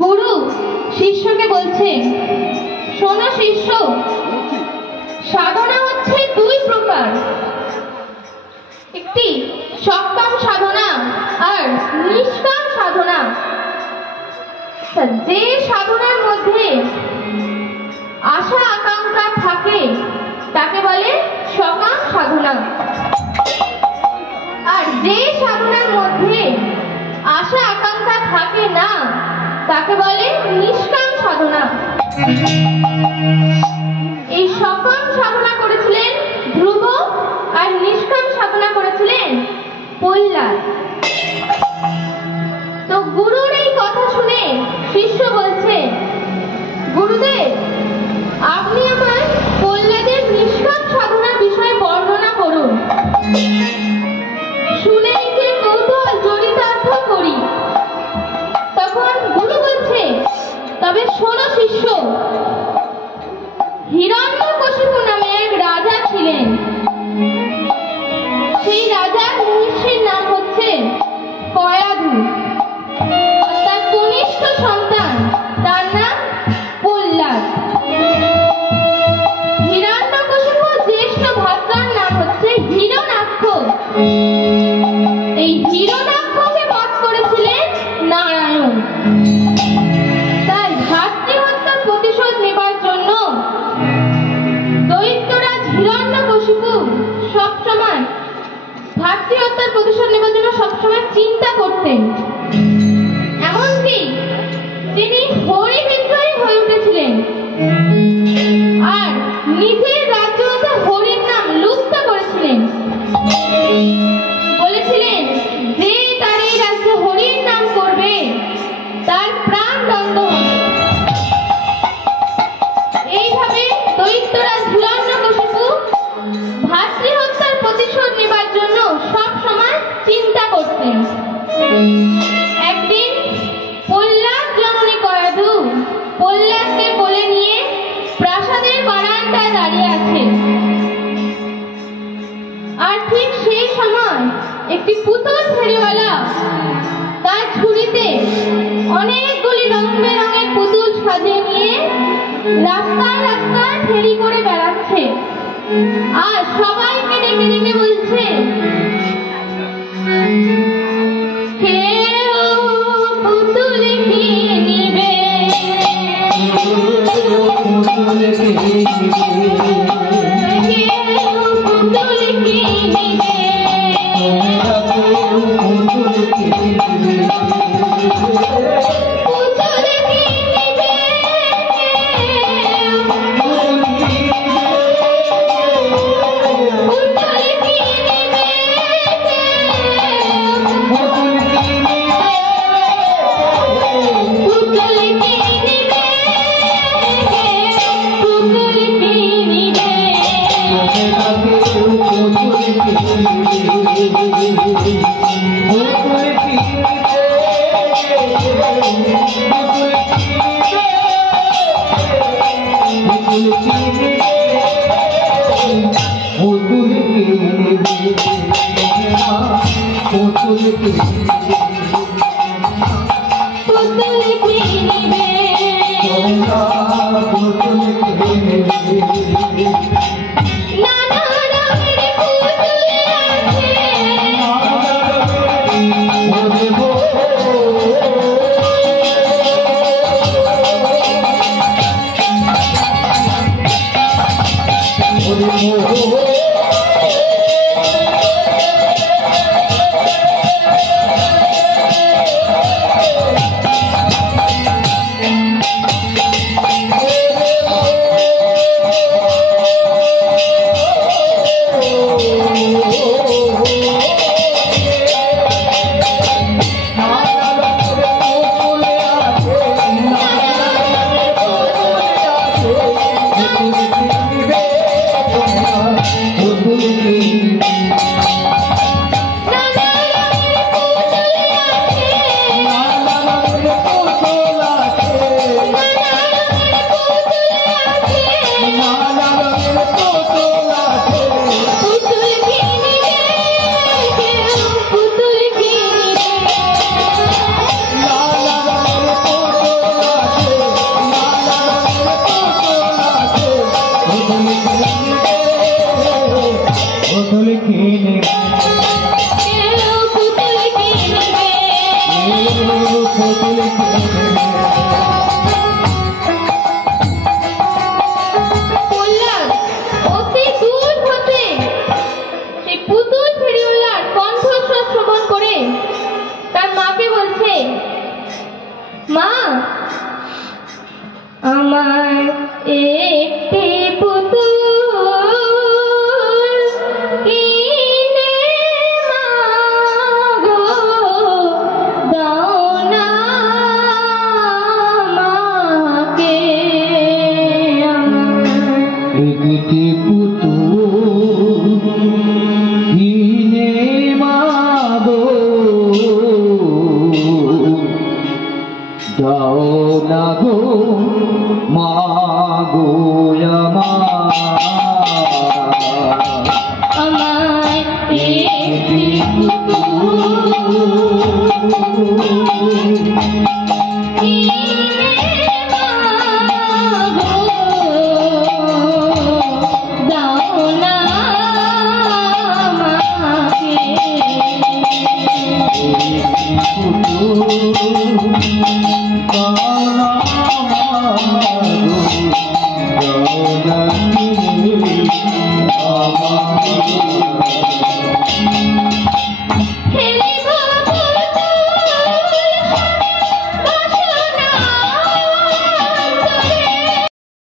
গুরু শিষ্যকে বলছে, শোনো শিষ্য, সাধনা হচ্ছে দুই প্রকার, একটি সকাম সাধনা আর নিষ্কাম সাধনা। যে সাধনার মধ্যে আশা আকাঙ্ক্ষা থাকে তাকে বলে সকাম সাধনা, আর যে সাধনার মধ্যে আশা আকাঙ্ক্ষা থাকে না তাকে বলে নিষ্কাম সাধনা। এই সকাম সাধনা করেছিলেন ধ্রুব আর নিষ্কাম সাধনা করেছিলেন প্রহ্লাদ। তো গুরুর এই কথা শুনে শিষ্য বলছে, গুরুদেব আপনি আমার প্রহ্লাদের নিষ্কাম সাধনার বিষয়ে বর্ণনা করুন, শুনে নিজের কৌতূহল চরিতার্থ করি। তখন গুরু বলছে, তবে শোনো শিষ্য, হিরণ্যকশিপু নামে এক রাজা ছিলেন। সেই রাজার মহিষীর নাম হচ্ছে কয়াধু, তার কনিষ্ঠ সন্তান তার নাম প্রহ্লাদ। হিরণ্যকশিপুর জ্যেষ্ঠ ভ্রাতার নাম হচ্ছে হিরণ্যাক্ষ। এই হিরণ্যাক্ষকে বধ করেছিলেন নারায়ণ। তাই ভাতৃহত্যার প্রতিশোধ নেবার জন্য দৈত্যরাজ হিরণ্যকশিপু সবসময় ভাতৃহত্যার প্রতিশোধ নেবার জন্য সবসময় চিন্তা করতেন। এমনকি তিনি হরি বিদ্রোহী হয়ে উঠেছিলেন আর নিজের রাজ্য হতে হরির নাম লুপ্ত করেছিলেন। বলেছিলেন, যে তার এই রাজ্যে হরির নাম করবে তার প্রাণ দণ্ড হবে। এইভাবে দৈত্যরাজ হিরণ্যকশিপু ভাতৃহত্যার প্রতিশোধ নেবার জন্য সব সময় চিন্তা করতেন। একদিন প্রহ্লাদ জননী কয়াধু প্রহ্লাদকে কোলে নিয়ে প্রাসাদের বারান্দায় দাঁড়িয়ে আছে। আর ঠিক সেই সময় একটি পুতুল ফেরিওয়ালা তার ঝুড়িতে অনেকগুলি রং বেরঙের পুতুল সাজিয়ে নিয়ে রাস্তায় রাস্তায় ফেরি করে বেড়াচ্ছে আর সবাইকে ডেকে ডেকে বলছে, কেউ পুতুল কিনিবে, কেউ পুতুল কিনিবে। মা, আমার একটি পুতুল কিনে মাগো দাও না আমাকে। একটি পুতুল কিনে মাগো দাও না গো মাগো আমার একটি